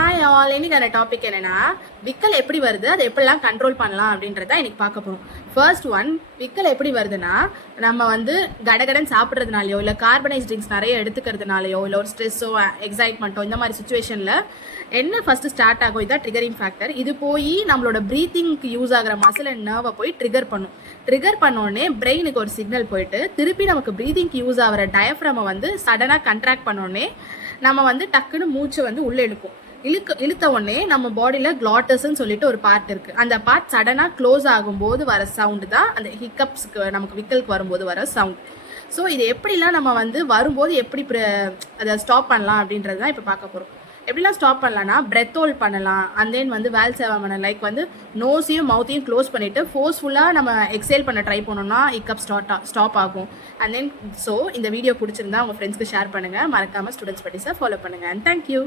Hi all, இன்னைக்கான topic என்னன்னா விக்கல் எப்படி வருது, அதை எப்படிலாம் கண்ட்ரோல் பண்ணலாம் அப்படின்றத இன்னைக்கு பார்க்க போகிறோம். ஃபர்ஸ்ட் ஒன், விக்கல் எப்படி வருதுன்னா நம்ம கடகடன் சாப்பிட்றதுனாலையோ இல்லை கார்பனைஸ் ட்ரிங்க்ஸ் நிறைய எடுத்துக்கிறதுனாலையோ இல்லை ஒரு ஸ்ட்ரெஸ்ஸோ எக்ஸைட்மெண்ட்டோ இந்த மாதிரி சுச்சுவேஷனில் என்ன ஃபஸ்ட்டு ஸ்டார்ட் ஆகும், இதான் ட்ரிகரிங் ஃபேக்டர். இது போய் நம்மளோட ப்ரீத்திங்க்கு யூஸ் ஆகிற மசில் அண்ட் நர்வை போய் ட்ரிகர் பண்ணும். ட்ரிகர் பண்ணோடனே பிரெயினுக்கு ஒரு சிக்னல் போயிட்டு திருப்பி நமக்கு ப்ரீதிங்க்கு யூஸ் ஆகிற டயஃப்ரமை சடனாக கண்ட்ராக்ட் பண்ணோடனே நம்ம டக்குன்னு மூச்சு உள்ளே இழுக்கும். இழுத்த உடனே நம்ம பாடியில் க்ளாட்டஸ்ன்னு சொல்லிட்டு ஒரு பார்ட் இருக்குது. அந்த பார்ட் சடனாக க்ளோஸ் ஆகும்போது வர சவுண்டு தான் அந்த ஹிக்கப்ஸ்க்கு, நமக்கு விக்கலுக்கு வரும்போது வர சவுண்ட். ஸோ இது எப்படிலாம் நம்ம வரும்போது எப்படி அதை ஸ்டாப் பண்ணலாம் அப்படின்றது தான் இப்போ பார்க்க போகிறோம். எப்படிலாம் ஸ்டாப் பண்ணலாம்னா பிரெத் ஹோல்ட் பண்ணலாம். அண்ட் தென் வேல் சேவ் பண்ணலாம். லைக் நோஸையும் மவுத்தையும் க்ளோஸ் பண்ணிவிட்டு ஃபோர்ஸ்ஃபுல்லாக நம்ம எக்ஸேல் பண்ண ட்ரை பண்ணோம்னா ஹிக்கப் ஸ்டாப் ஆகும். அண்ட் தென் இந்த வீடியோ பிடிச்சிருந்தா உங்கள் ஃப்ரெண்ட்ஸ்க்கு ஷேர் பண்ணுங்கள். மறக்காமல் ஸ்டூடெண்ட்ஸ் படிஸை ஃபாலோ பண்ணுங்கள். And thank you.